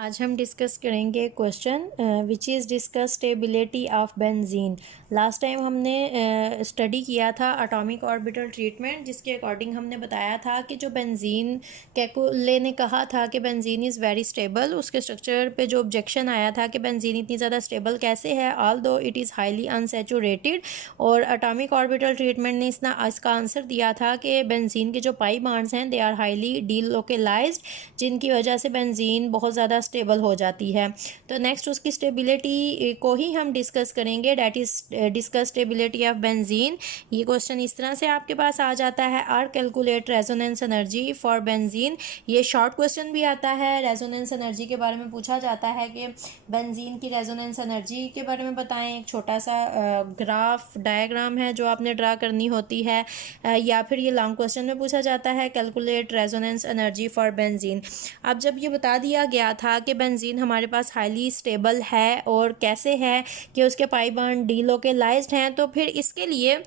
आज हम डिस्कस करेंगे question which is discuss stability of benzene. Last time हमने स्टडी किया था एटॉमिक ऑर्बिटल ट्रीटमेंट, जिसके अकॉर्डिंग हमने बताया था कि जो बेंजीन केकुले ने कहा था कि बेंजीन इज़ वेरी स्टेबल। उसके स्ट्रक्चर पे जो ऑब्जेक्शन आया था कि बेंजीन इतनी ज़्यादा स्टेबल कैसे है ऑल दो इट इज़ हाईली अनसैचुरेटेड, और एटॉमिक ऑर्बिटल ट्रीटमेंट ने इसका आंसर दिया था कि बेंजीन के जो पाई बॉन्ड्स हैं दे आर हाईली डीलोकेलाइज्ड, जिनकी वजह से बेंजीन बहुत ज़्यादा स्टेबल हो जाती है। तो नेक्स्ट उसकी स्टेबिलिटी को ही हम डिस्कस करेंगे, that is discuss stability of benzene. ये क्वेश्चन इस तरह से आपके पास आ जाता है, or calculate resonance energy for benzene. ये शॉर्ट क्वेश्चन भी आता है, रेजोनेंस एनर्जी के बारे में पूछा जाता है कि बेंजीन की रेजोनेंस एनर्जी के बारे में बताएं। एक छोटा सा ग्राफ डायग्राम है जो आपने ड्रा करनी होती है, या फिर ये लॉन्ग क्वेश्चन में पूछा जाता है calculate resonance energy for benzene. अब जब ये बता दिया गया था कि बेंजीन हमारे पास हाईली स्टेबल है और कैसे है कि उसके पाई बॉन्ड डीलोकेलाइज्ड हैं, तो फिर इसके लिए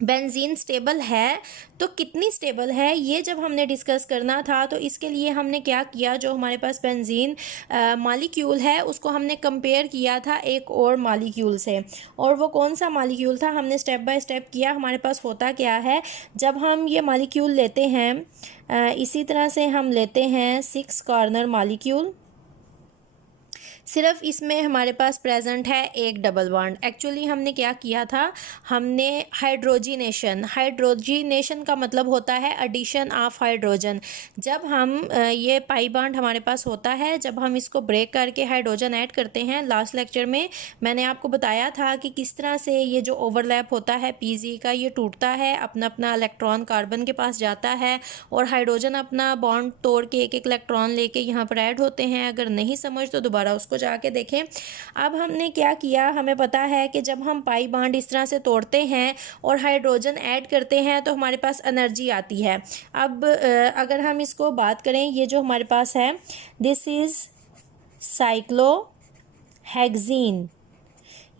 बेंजीन स्टेबल है तो कितनी स्टेबल है ये जब हमने डिस्कस करना था, तो इसके लिए हमने क्या किया, जो हमारे पास बेंजीन मॉलिक्यूल है उसको हमने कंपेयर किया था एक और मॉलिक्यूल से। और वो कौन सा मॉलिक्यूल था, हमने स्टेप बाय स्टेप किया। हमारे पास होता क्या है, जब हम ये मॉलिक्यूल लेते हैं इसी तरह से हम लेते हैं 6 कॉर्नर मॉलिक्यूल, सिर्फ इसमें हमारे पास प्रेजेंट है एक डबल बॉन्ड। एक्चुअली हमने क्या किया था, हमने हाइड्रोजीनेशन का मतलब होता है एडिशन ऑफ हाइड्रोजन। जब हम ये पाई बॉन्ड हमारे पास होता है, जब हम इसको ब्रेक करके हाइड्रोजन ऐड करते हैं, लास्ट लेक्चर में मैंने आपको बताया था कि किस तरह से ये जो ओवरलैप होता है पीजी का, ये टूटता है, अपना अपना इलेक्ट्रॉन कार्बन के पास जाता है और हाइड्रोजन अपना बॉन्ड तोड़ के एक एक इलेक्ट्रॉन लेके यहाँ पर ऐड होते हैं। अगर नहीं समझ तो दोबारा उसको जाके देखें। अब हमने क्या किया, हमें पता है कि जब हम पाई बॉन्ड इस तरह से तोड़ते हैं और हाइड्रोजन ऐड करते हैं तो हमारे पास एनर्जी आती है। अब अगर हम इसको बात करें, ये जो हमारे पास है दिस इज साइक्लोहेक्सीन,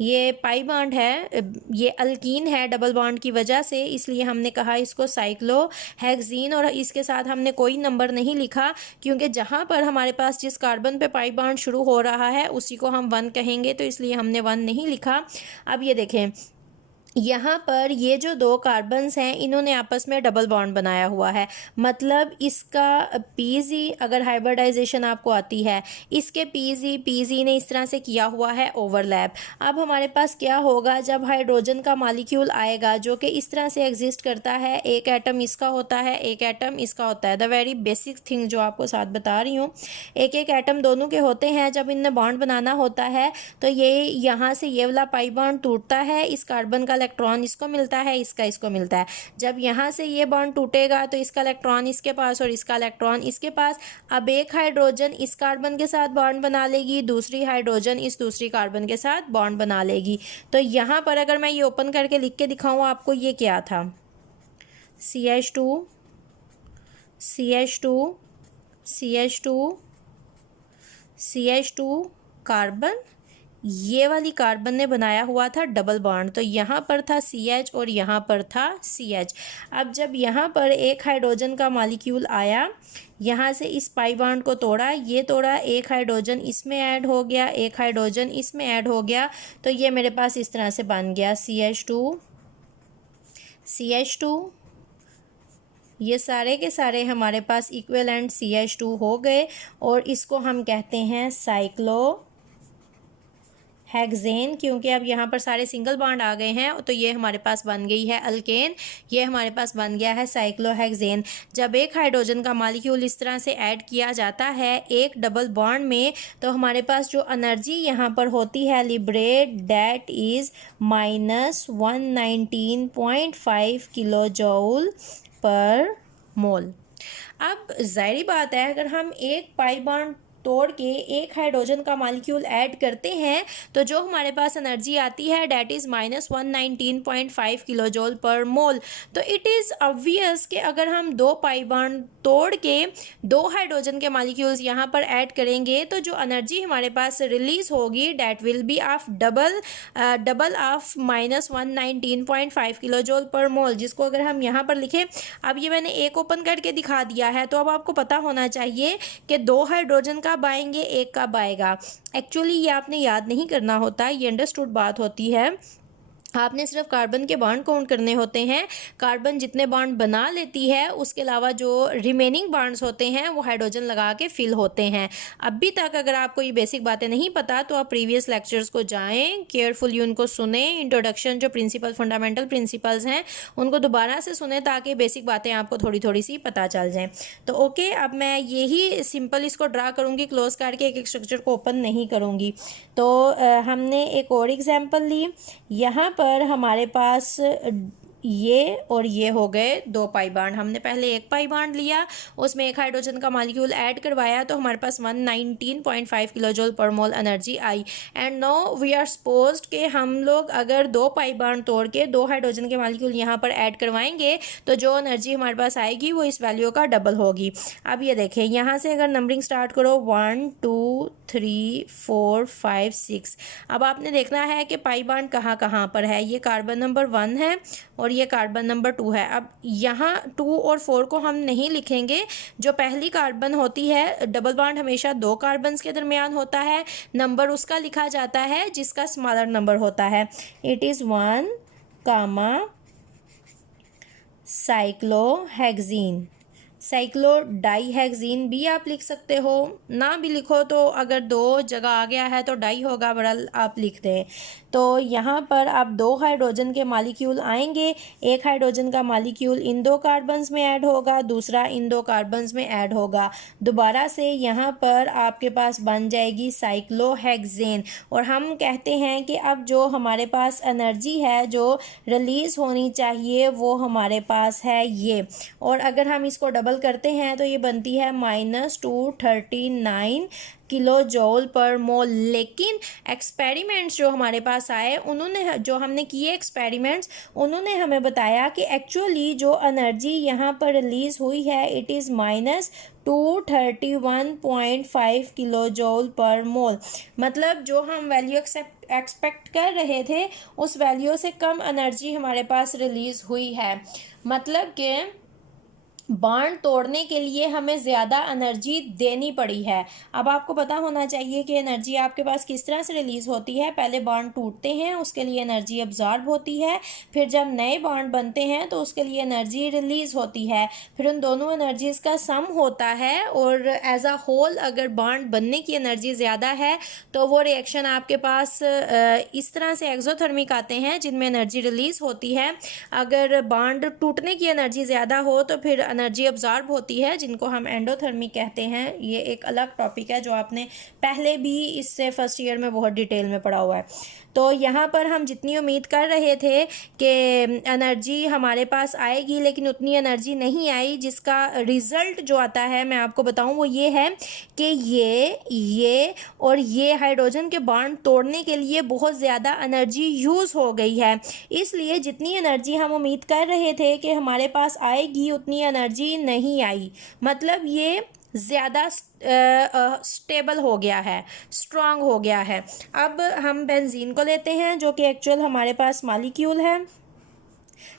ये पाई बॉन्ड है, ये अल्कीन है डबल बॉन्ड की वजह से, इसलिए हमने कहा इसको साइक्लोहेक्सीन। और इसके साथ हमने कोई नंबर नहीं लिखा, क्योंकि जहाँ पर हमारे पास जिस कार्बन पे पाई बॉन्ड शुरू हो रहा है उसी को हम 1 कहेंगे, तो इसलिए हमने 1 नहीं लिखा। अब ये देखें, यहाँ पर ये जो 2 कार्बन्स हैं इन्होंने आपस में डबल बॉन्ड बनाया हुआ है, मतलब इसका पीजी, अगर हाइब्रिडाइजेशन आपको आती है, इसके पीजी ने इस तरह से किया हुआ है ओवरलैप। अब हमारे पास क्या होगा, जब हाइड्रोजन का मॉलिक्यूल आएगा जो कि इस तरह से एग्जिस्ट करता है, एक एटम इसका होता है, एक एटम इसका होता है, द वेरी बेसिक थिंग जो आपको साथ बता रही हूँ, एक एक एटम दोनों के होते हैं। जब इनने बॉन्ड बनाना होता है तो ये यहाँ से ये वाला पाई बॉन्ड टूटता है, इस कार्बन का इलेक्ट्रॉन इसको मिलता है, इसका इसको मिलता है। जब यहाँ से ये बॉन्ड टूटेगा तो इसका इलेक्ट्रॉन इसके पास और इसका इलेक्ट्रॉन इसके पास। अब एक हाइड्रोजन इस कार्बन के साथ बॉन्ड बना लेगी, दूसरी हाइड्रोजन इस दूसरी कार्बन के साथ बॉन्ड बना लेगी। तो यहाँ पर अगर मैं ये ओपन करके लिख के दिखाऊँ आपको, ये क्या था, CH2 CH2 CH2 CH2 carbon, ये वाली कार्बन ने बनाया हुआ था डबल बॉन्ड, तो यहाँ पर था CH और यहाँ पर था CH। अब जब यहाँ पर एक हाइड्रोजन का मॉलिक्यूल आया, यहाँ से इस पाई बॉन्ड को तोड़ा, ये तोड़ा, एक हाइड्रोजन इसमें ऐड हो गया, एक हाइड्रोजन इसमें ऐड हो गया, तो ये मेरे पास इस तरह से बन गया CH2, ये सारे के सारे हमारे पास इक्विवेलेंट CH2 हो गए, और इसको हम कहते हैं साइक्लोहेक्सेन, क्योंकि अब यहाँ पर सारे सिंगल बॉन्ड आ गए हैं, तो ये हमारे पास बन गई है अल्केन, ये हमारे पास बन गया है साइक्लोहेक्सेन। जब एक हाइड्रोजन का मॉलिक्यूल इस तरह से ऐड किया जाता है एक डबल बॉन्ड में, तो हमारे पास जो एनर्जी यहाँ पर होती है liberate, that is -119.5 kilo joule पर मोल। अब जाहिर बात है, अगर हम एक पाई बॉन्ड तोड़ के एक हाइड्रोजन का मॉलिक्यूल ऐड करते हैं तो जो हमारे पास एनर्जी आती है डैट इज़ -119.5 किलो जूल पर मोल। तो इट इज़ ऑब्वियस कि अगर हम 2 पाई बॉन्ड तोड़ के 2 हाइड्रोजन के मॉलिक्यूल्स यहाँ पर ऐड करेंगे तो जो एनर्जी हमारे पास रिलीज होगी that will be of double of -119.5 kilo joule पर मोल, जिसको अगर हम यहाँ पर लिखें, अब ये मैंने एक ओपन करके दिखा दिया है, तो अब आपको पता होना चाहिए कि 2 हाइड्रोजन कब आएंगे, एक कब आएगा। एक्चुअली ये आपने याद नहीं करना होता, ये अंडरस्टूड बात होती है। आपने सिर्फ कार्बन के बॉन्ड काउंट करने होते हैं। कार्बन जितने बॉन्ड बना लेती है उसके अलावा जो रिमेनिंग बॉन्ड्स होते हैं वो हाइड्रोजन लगा के फिल होते हैं। अभी तक अगर आपको ये बेसिक बातें नहीं पता तो आप प्रीवियस लेक्चर्स को जाएं, केयरफुली उनको सुने, इंट्रोडक्शन जो प्रिंसिपल फंडामेंटल प्रिंसिपल्स हैं उनको दोबारा से सुने ताकि बेसिक बातें आपको थोड़ी थोड़ी सी पता चल जाएँ। तो ओके, अब मैं यही सिंपल इसको ड्रा करूँगी, क्लोज करके एक एक स्ट्रक्चर को ओपन नहीं करूँगी। तो हमने एक और एग्जाम्पल ली, यहाँ पर हमारे पास ये और ये हो गए 2 पाई बॉन्ड। हमने पहले 1 पाई बॉन्ड लिया, उसमें एक हाइड्रोजन का मॉलिक्यूल ऐड करवाया तो हमारे पास 119.5 किलो जूल पर मोल एनर्जी आई। And now we are supposed कि हम लोग अगर 2 पाई बॉन्ड तोड़ के 2 हाइड्रोजन के मॉलिक्यूल यहाँ पर ऐड करवाएंगे तो जो एनर्जी हमारे पास आएगी वो इस वैल्यू का डबल होगी। अब ये देखें, यहाँ से अगर नंबरिंग स्टार्ट करो 1 2 3 4 5 6, अब आपने देखना है कि पाई बॉन्ड कहाँ कहाँ पर है। ये कार्बन नंबर 1 है और ये कार्बन नंबर 2 है। अब यहाँ 2 और 4 को हम नहीं लिखेंगे, जो पहली कार्बन होती है, डबल बॉन्ड हमेशा 2 कार्बन्स के दरमियान होता है, नंबर उसका लिखा जाता है जिसका स्मॉलर नंबर होता है। It is 1 comma cyclohexene. Cyclodihexene भी आप लिख सकते हो, ना भी लिखो तो अगर 2 जगह आ गया है तो डाई होगा, बरल आप लिख दें। तो यहाँ पर अब 2 हाइड्रोजन के मॉलिक्यूल आएंगे, एक हाइड्रोजन का मॉलिक्यूल इन 2 कार्बन्स में ऐड होगा, दूसरा इन 2 कार्बन्स में ऐड होगा। दोबारा से यहाँ पर आपके पास बन जाएगी साइक्लोहेक्सेन। और हम कहते हैं कि अब जो हमारे पास एनर्जी है जो रिलीज़ होनी चाहिए वो हमारे पास है ये, और अगर हम इसको डबल करते हैं तो ये बनती है -239 किलो जूल पर मोल। लेकिन एक्सपेरिमेंट्स जो हमारे पास आए, उन्होंने जो हमने किए एक्सपेरिमेंट्स, उन्होंने हमें बताया कि एक्चुअली जो एनर्जी यहाँ पर रिलीज़ हुई है इट इज़ -231.5 किलो जूल पर मोल। मतलब जो हम वैल्यू एक्सपेक्ट कर रहे थे उस वैल्यू से कम एनर्जी हमारे पास रिलीज़ हुई है। मतलब कि बॉन्ड तोड़ने के लिए हमें ज़्यादा एनर्जी देनी पड़ी है। अब आपको पता होना चाहिए कि एनर्जी आपके पास किस तरह से रिलीज़ होती है। पहले बॉन्ड टूटते हैं, उसके लिए एनर्जी अब्जॉर्ब होती है, फिर जब नए बॉन्ड बनते हैं तो उसके लिए एनर्जी रिलीज़ होती है, फिर उन दोनों एनर्जीज़ का सम होता है, और एज अ होल अगर बॉन्ड बनने की एनर्जी ज़्यादा है तो वो रिएक्शन आपके पास इस तरह से एक्सोथर्मिक आते हैं जिनमें एनर्जी रिलीज़ होती है। अगर बॉन्ड टूटने की एनर्जी ज़्यादा हो तो फिर एनर्जी अब्जॉर्ब होती है, जिनको हम एंडोथर्मी कहते हैं। ये एक अलग टॉपिक है जो आपने पहले भी इससे फर्स्ट ईयर में बहुत डिटेल में पढ़ा हुआ है। तो यहाँ पर हम जितनी उम्मीद कर रहे थे कि एनर्जी हमारे पास आएगी लेकिन उतनी एनर्जी नहीं आई, जिसका रिज़ल्ट जो आता है मैं आपको बताऊँ वो ये है कि ये और ये हाइड्रोजन के बॉन्ड तोड़ने के लिए बहुत ज़्यादा एनर्जी यूज़ हो गई है। इसलिए जितनी एनर्जी हम उम्मीद कर रहे थे कि हमारे पास आएगी उतनी एनर्जी नहीं आई। मतलब ये ज़्यादा स्टेबल हो गया है, स्ट्रांग हो गया है। अब हम बेंजीन को लेते हैं जो कि एक्चुअल हमारे पास मॉलिक्यूल है,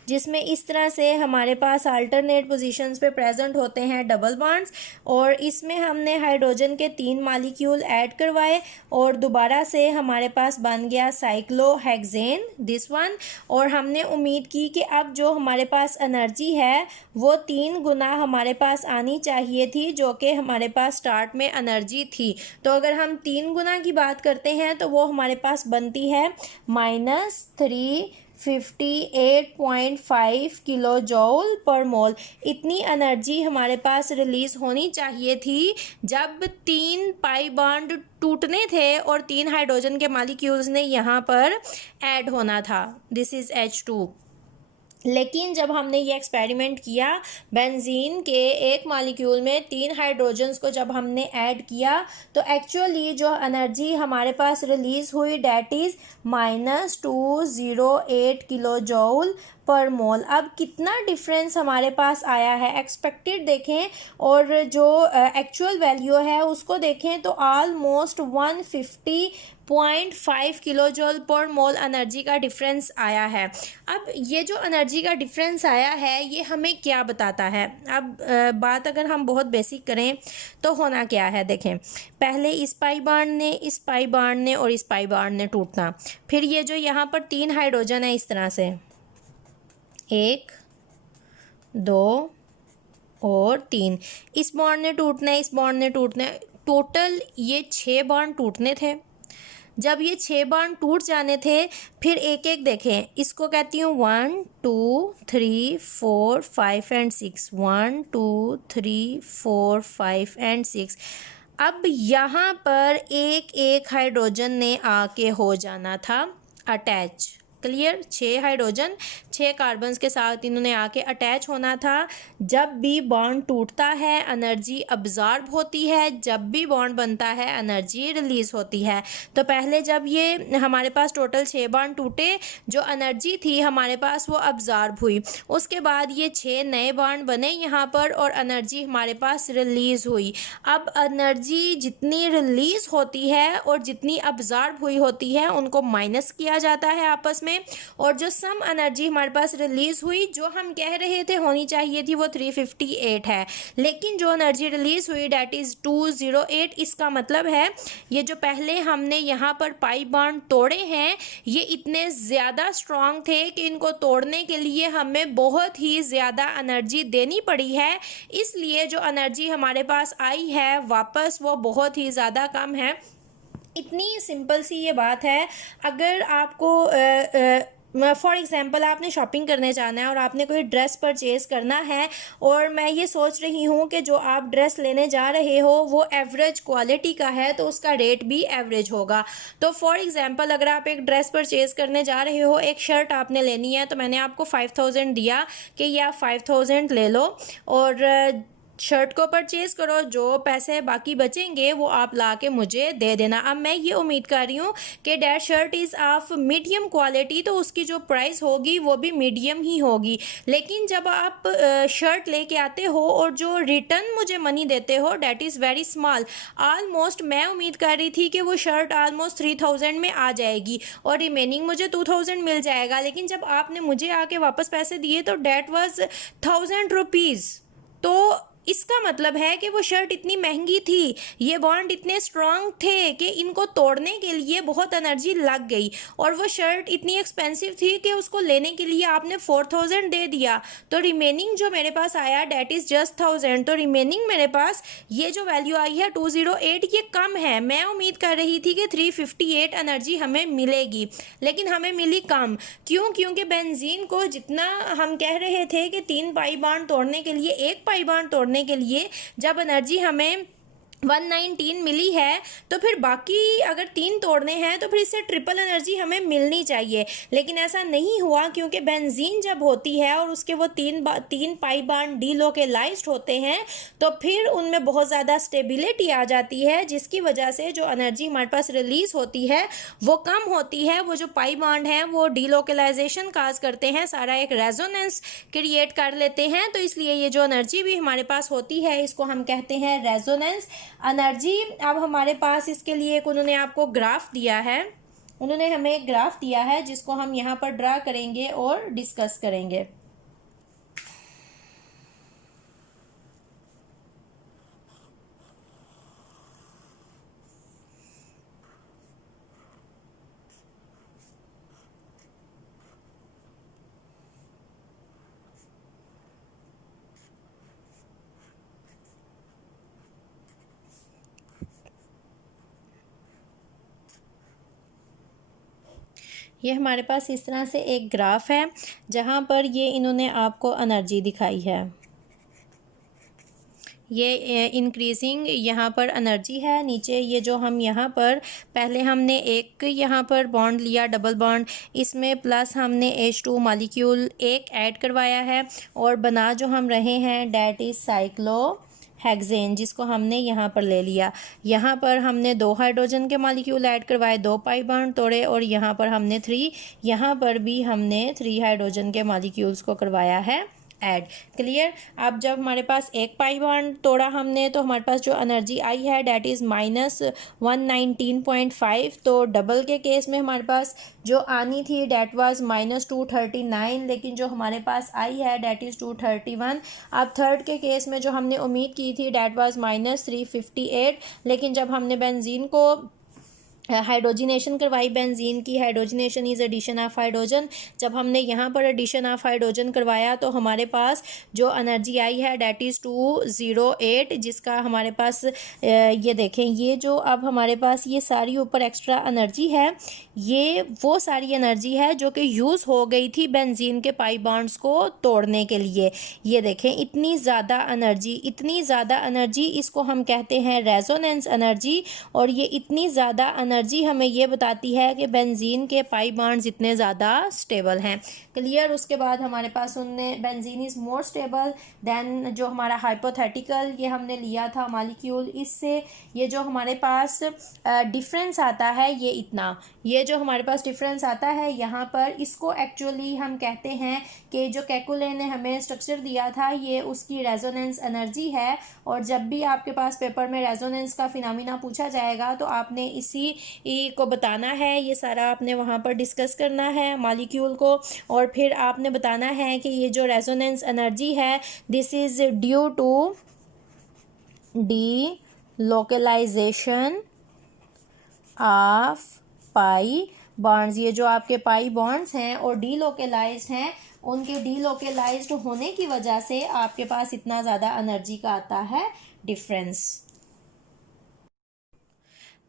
जिसमें इस तरह से हमारे पास अल्टरनेट पोजीशंस पे प्रेजेंट होते हैं डबल बॉन्ड्स, और इसमें हमने हाइड्रोजन के 3 मॉलिक्यूल ऐड करवाए और दोबारा से हमारे पास बन गया साइक्लोहेक्सेन दिस वन। और हमने उम्मीद की कि अब जो हमारे पास एनर्जी है वो 3 गुना हमारे पास आनी चाहिए थी जो कि हमारे पास स्टार्ट में एनर्जी थी। तो अगर हम 3 गुना की बात करते हैं तो वो हमारे पास बनती है -358.5 किलो जूल पर मोल। इतनी एनर्जी हमारे पास रिलीज़ होनी चाहिए थी जब 3 पाई बॉन्ड टूटने थे और 3 हाइड्रोजन के मॉलिक्यूल्स ने यहाँ पर ऐड होना था। This is H2। लेकिन जब हमने ये एक्सपेरिमेंट किया, बेंजीन के एक मॉलिक्यूल में 3 हाइड्रोजन्स को जब हमने ऐड किया तो एक्चुअली जो एनर्जी हमारे पास रिलीज़ हुई डैट इज़ -208 किलो जूल पर मोल। अब कितना डिफरेंस हमारे पास आया है, एक्सपेक्टेड देखें और जो एक्चुअल वैल्यू है उसको देखें तो ऑलमोस्ट 150.5 किलो जूल पर मोल एनर्जी का डिफरेंस आया है। अब ये जो एनर्जी का डिफरेंस आया है ये हमें क्या बताता है? अब बात अगर हम बहुत बेसिक करें तो होना क्या है, देखें पहले इस पाई बॉन्ड ने, इस पाई बॉन्ड ने और इस पाई बॉन्ड ने टूटना, फिर ये जो यहाँ पर 3 हाइड्रोजन है इस तरह से 1 2 और 3, इस बॉन्ड ने टूटना है, इस बॉन्ड ने टूटना है, टोटल ये 6 बॉन्ड टूटने थे। जब ये 6 बॉन्ड टूट जाने थे फिर एक एक देखें, इसको कहती हूँ 1 2 3 4 5 एंड 6, 1 2 3 4 5 एंड 6। अब यहाँ पर एक एक हाइड्रोजन ने आके हो जाना था अटैच, क्लियर? 6 हाइड्रोजन 6 कार्बन्स के साथ इन्होंने आके अटैच होना था। जब भी बॉन्ड टूटता है एनर्जी अब्जॉर्ब होती है, जब भी बॉन्ड बनता है एनर्जी रिलीज होती है। तो पहले जब ये हमारे पास टोटल 6 बॉन्ड टूटे, जो एनर्जी थी हमारे पास वो अब्जॉर्ब हुई। उसके बाद ये 6 नए बॉन्ड बने यहाँ पर और एनर्जी हमारे पास रिलीज हुई। अब एनर्जी जितनी रिलीज होती है और जितनी अब्जॉर्ब हुई होती है उनको माइनस किया जाता है आपस में, और जो सम एनर्जी हमारे पास रिलीज हुई जो हम कह रहे थे होनी चाहिए थी वो 358 है, लेकिन जो एनर्जी रिलीज हुई डेट इज 208। इसका मतलब है ये जो पहले हमने यहाँ पर पाई बॉन्ड तोड़े हैं ये इतने ज़्यादा स्ट्रॉन्ग थे कि इनको तोड़ने के लिए हमें बहुत ही ज़्यादा एनर्जी देनी पड़ी है, इसलिए जो एनर्जी हमारे पास आई है वापस वो बहुत ही ज़्यादा कम है। इतनी सिंपल सी ये बात है। अगर आपको फॉर एग्ज़ाम्पल आपने शॉपिंग करने जाना है और आपने कोई ड्रेस परचेज़ करना है और मैं ये सोच रही हूँ कि जो आप ड्रेस लेने जा रहे हो वो एवरेज क्वालिटी का है तो उसका रेट भी एवरेज होगा। तो फॉर एग्ज़ाम्पल अगर आप एक ड्रेस परचेज़ करने जा रहे हो, एक शर्ट आपने लेनी है तो मैंने आपको 5000 दिया कि ये आप 5000 ले लो और शर्ट को परचेज़ करो, जो पैसे बाकी बचेंगे वो आप ला के मुझे दे देना। अब मैं ये उम्मीद कर रही हूँ कि that shirt is of medium quality तो उसकी जो प्राइस होगी वो भी मीडियम ही होगी, लेकिन जब आप शर्ट लेके आते हो और जो रिटर्न मुझे मनी देते हो that is very small. Almost मैं उम्मीद कर रही थी कि वो शर्ट ऑलमोस्ट 3000 में आ जाएगी और रिमेनिंग मुझे 2000 मिल जाएगा, लेकिन जब आपने मुझे आके वापस पैसे दिए तो डैट वाज 1000 रुपीज़। तो इसका मतलब है कि वो शर्ट इतनी महंगी थी, ये बॉन्ड इतने स्ट्रॉन्ग थे कि इनको तोड़ने के लिए बहुत एनर्जी लग गई, और वो शर्ट इतनी एक्सपेंसिव थी कि उसको लेने के लिए आपने 4000 दे दिया, तो रिमेनिंग जो मेरे पास आया डैट इज़ जस्ट 1000। तो रिमेनिंग मेरे पास ये जो वैल्यू आई है 208 ये कम है। मैं उम्मीद कर रही थी कि 358 एनर्जी हमें मिलेगी, लेकिन हमें मिली कम। क्यों? क्योंकि बेंजीन को जितना हम कह रहे थे कि 3 पाई बॉन्ड तोड़ने के लिए, 1 पाई बॉन्ड तोड़ने के लिए जब एनर्जी हमें 119 मिली है तो फिर बाकी अगर 3 तोड़ने हैं तो फिर इससे ट्रिपल एनर्जी हमें मिलनी चाहिए, लेकिन ऐसा नहीं हुआ क्योंकि बेंजीन जब होती है और उसके वो 3 पाई बॉन्ड डीलोकेलाइज्ड होते हैं तो फिर उनमें बहुत ज़्यादा स्टेबिलिटी आ जाती है, जिसकी वजह से जो एनर्जी हमारे पास रिलीज़ होती है वो कम होती है। वो जो पाई बॉन्ड हैं वो डीलोकेलाइजेशन काज करते हैं, सारा एक रेजोनेंस क्रिएट कर लेते हैं, तो इसलिए ये जो एनर्जी भी हमारे पास होती है इसको हम कहते हैं रेजोनेंस एनर्जी। अब हमारे पास इसके लिए एक उन्होंने आपको ग्राफ दिया है, उन्होंने हमें एक ग्राफ दिया है जिसको हम यहाँ पर ड्रा करेंगे और डिस्कस करेंगे। ये हमारे पास इस तरह से एक ग्राफ है जहाँ पर ये इन्होंने आपको एनर्जी दिखाई है, ये इंक्रीजिंग यहाँ पर एनर्जी है। नीचे ये जो हम यहाँ पर पहले हमने एक यहाँ पर बॉन्ड लिया डबल बॉन्ड, इसमें प्लस हमने H2 मॉलिक्यूल एक ऐड करवाया है और बना जो हम रहे हैं डैट इज़ साइक्लो हेक्सेन, जिसको हमने यहाँ पर ले लिया। यहाँ पर हमने 2 हाइड्रोजन के मॉलिक्यूल ऐड करवाए, 2 पाई बॉन्ड तोड़े और यहाँ पर हमने 3, यहाँ पर भी हमने 3 हाइड्रोजन के मॉलिक्यूल्स को करवाया है ऐड। क्लियर। अब जब हमारे पास 1 पाई बॉन्ड तोड़ा हमने तो हमारे पास जो एनर्जी आई है डैट इज़ -119.5। तो डबल के केस में हमारे पास जो आनी थी डैट वाज -239, लेकिन जो हमारे पास आई है डैट इज़ 231। अब थर्ड के केस में जो हमने उम्मीद की थी डैट वाज -358, लेकिन जब हमने बेंजीन को हाइड्रोजिनेशन करवाई, बेंजीन की hydrogenation is addition of hydrogen, जब हमने यहाँ पर एडिशन ऑफ हाइड्रोजन करवाया तो हमारे पास जो एनर्जी आई है डैट इज़ 208, जिसका हमारे पास ये देखें, ये जो अब हमारे पास ये सारी ऊपर एक्स्ट्रा एनर्जी है, ये वो सारी एनर्जी है जो कि यूज़ हो गई थी बेंजीन के पाई बॉन्ड्स को तोड़ने के लिए। ये देखें, इतनी ज़्यादा एनर्जी, इसको हम कहते हैं रेजोनेंस एनर्जी। और ये इतनी ज़्यादा एनर्जी हमें ये बताती है कि बेंजीन के पाई बॉन्ड्स इतने ज़्यादा स्टेबल हैं। क्लियर। उसके बाद हमारे पास उनने benzene is more stable then जो हमारा हाइपोथेटिकल ये हमने लिया था मॉलिक्यूल, इससे ये जो हमारे पास डिफरेंस आता है ये इतना, ये जो हमारे पास डिफरेंस आता है यहाँ पर, इसको एक्चुअली हम कहते हैं कि जो केकुले ने हमें स्ट्रक्चर दिया था ये उसकी रेजोनेंस एनर्जी है। और जब भी आपके पास पेपर में रेजोनेंस का फिनोमिना पूछा जाएगा तो आपने इसी को बताना है, ये सारा आपने वहाँ पर डिस्कस करना है मॉलिक्यूल को, और फिर आपने बताना है कि ये जो रेजोनेंस एनर्जी है this is due to delocalisation of pi bonds. ये जो आपके पाई बॉन्ड्स हैं और डीलोकलाइज्ड हैं, उनके डीलोकलाइज्ड होने की वजह से आपके पास इतना ज़्यादा एनर्जी का आता है डिफरेंस।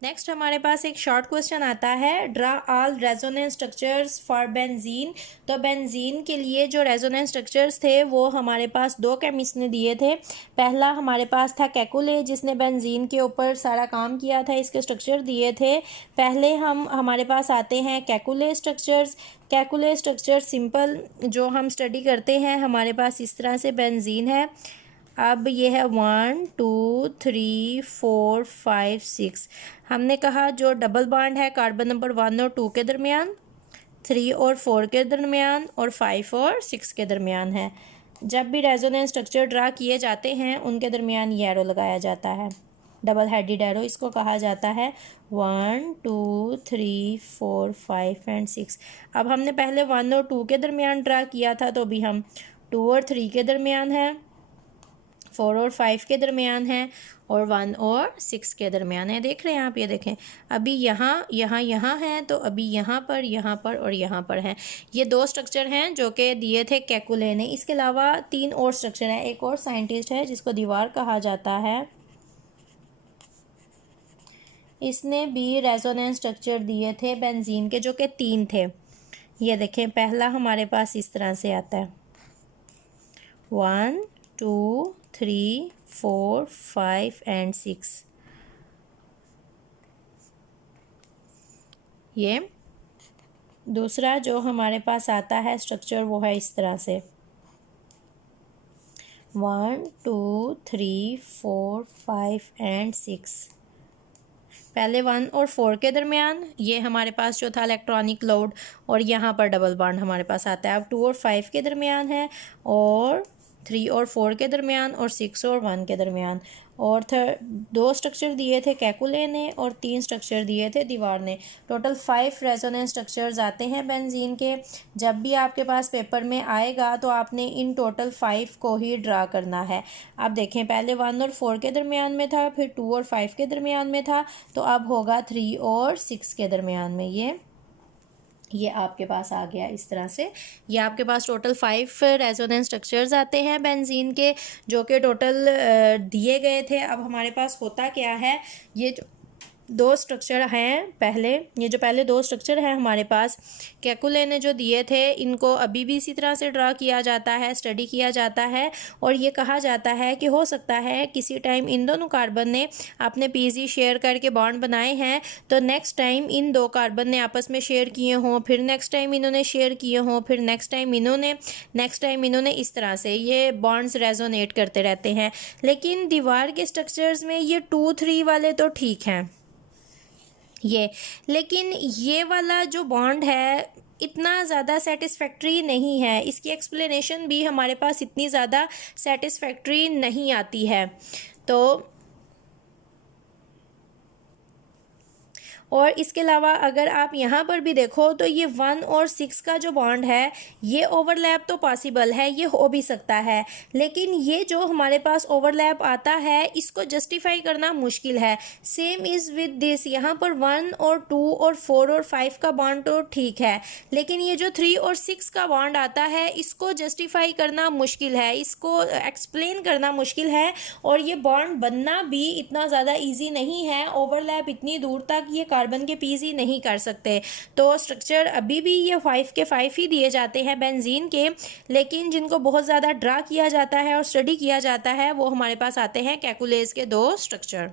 नेक्स्ट हमारे पास एक शॉर्ट क्वेश्चन आता है, draw all resonance structures for benzene. तो बेंजीन के लिए जो रेजोनेंस स्ट्रक्चर्स थे वो हमारे पास 2 केमिस्ट ने दिए थे। पहला हमारे पास था केकुले, जिसने बेंजीन के ऊपर सारा काम किया था, इसके स्ट्रक्चर दिए थे। पहले हमारे पास आते हैं Kekule structures. Kekule structure simple जो हम स्टडी करते हैं, हमारे पास इस तरह से बेंजीन है। अब ये है 1 2 3 4 5 6। हमने कहा जो डबल बॉन्ड है कार्बन नंबर 1 और 2 के दरमियान, 3 और 4 के दरमियान, और 5 और 6 के दरमियान है। जब भी रेजोनेंस स्ट्रक्चर ड्रा किए जाते हैं उनके दरमियान ये एरो लगाया जाता है, डबल हेडेड एरो इसको कहा जाता है। 1 2 3 4 5 एंड 6। अब हमने पहले 1 और 2 के दरमियान ड्रा किया था, तो अभी हम 2 और 3 के दरमियान है, 4 और 5 के दरमियान है, और 1 और 6 के दरमियान है। देख रहे हैं आप, ये देखें अभी यहाँ है, तो अभी यहाँ पर और यहाँ पर है। ये 2 स्ट्रक्चर हैं जो कि दिए थे केकुले ने। इसके अलावा 3 और स्ट्रक्चर हैं। एक और साइंटिस्ट है जिसको दीवार कहा जाता है, इसने भी रेजोनेंस स्ट्रक्चर दिए थे बेंजीन के, जो कि 3 थे। ये देखें, पहला हमारे पास इस तरह से आता है 1 2 3 4 5 एंड 6। ये दूसरा जो हमारे पास आता है स्ट्रक्चर वो है इस तरह से 1 2 3 4 5 एंड 6। पहले 1 और 4 के दरमियान ये हमारे पास जो था इलेक्ट्रॉनिक लोड, और यहाँ पर डबल बॉन्ड हमारे पास आता है। अब 2 और 5 के दरमियान है, और 3 और 4 के दरमियान, और 6 और 1 के दरमियान। और 2 स्ट्रक्चर दिए थे केकुले ने और 3 स्ट्रक्चर दिए थे दीवार ने। टोटल 5 रेजोनेंस स्ट्रक्चर्स आते हैं बेंजीन के। जब भी आपके पास पेपर में आएगा तो आपने इन टोटल 5 को ही ड्रा करना है। आप देखें, पहले 1 और 4 के दरमियान में था, फिर 2 और 5 के दरमियान में था, तो अब होगा 3 और 6 के दरमियान में। ये आपके पास आ गया इस तरह से। ये आपके पास टोटल 5 रेजोनेंस स्ट्रक्चर्स आते हैं बेंजीन के, जो कि टोटल दिए गए थे। अब हमारे पास होता क्या है, ये जो दो स्ट्रक्चर हैं पहले, ये जो पहले दो स्ट्रक्चर हैं हमारे पास केकुले ने जो दिए थे, इनको अभी भी इसी तरह से ड्रा किया जाता है, स्टडी किया जाता है और ये कहा जाता है कि हो सकता है किसी टाइम इन दोनों कार्बन ने आपने पीजी शेयर करके बॉन्ड बनाए हैं, तो नेक्स्ट टाइम इन दो कार्बन ने आपस में शेयर किए हों, फिर नेक्स्ट टाइम इन्होंने शेयर किए हों, फिर नेक्स्ट टाइम इन्होंने, इस तरह से ये बॉन्ड्स रेजोनेट करते रहते हैं। लेकिन दीवार के स्ट्रक्चर्स में ये 2-3 वाले तो ठीक हैं ये, लेकिन ये वाला जो बॉन्ड है इतना ज़्यादा सेटिस्फैक्ट्री नहीं है, इसकी एक्सप्लेनेशन भी हमारे पास इतनी ज़्यादा सेटिस्फैक्ट्री नहीं आती है। तो और इसके अलावा अगर आप यहाँ पर भी देखो तो ये 1 और 6 का जो बॉन्ड है ये ओवरलैप तो पॉसिबल है, ये हो भी सकता है, लेकिन ये जो हमारे पास ओवरलैप आता है इसको जस्टिफाई करना मुश्किल है। सेम इज़ विद दिस, यहाँ पर 1 और 2 और 4 और 5 का बॉन्ड तो ठीक है, लेकिन ये जो 3 और 6 का बॉन्ड आता है इसको जस्टिफाई करना मुश्किल है, इसको एक्सप्लेन करना मुश्किल है और ये बॉन्ड बनना भी इतना ज़्यादा ईजी नहीं है। ओवरलैप इतनी दूर तक ये कार्बन के पीजी नहीं कर सकते, तो स्ट्रक्चर अभी भी ये 5 के 5 ही दिए जाते हैं बेंजीन के, लेकिन जिनको बहुत ज़्यादा ड्रा किया जाता है और स्टडी किया जाता है वो हमारे पास आते हैं कैकुलेज के दो स्ट्रक्चर।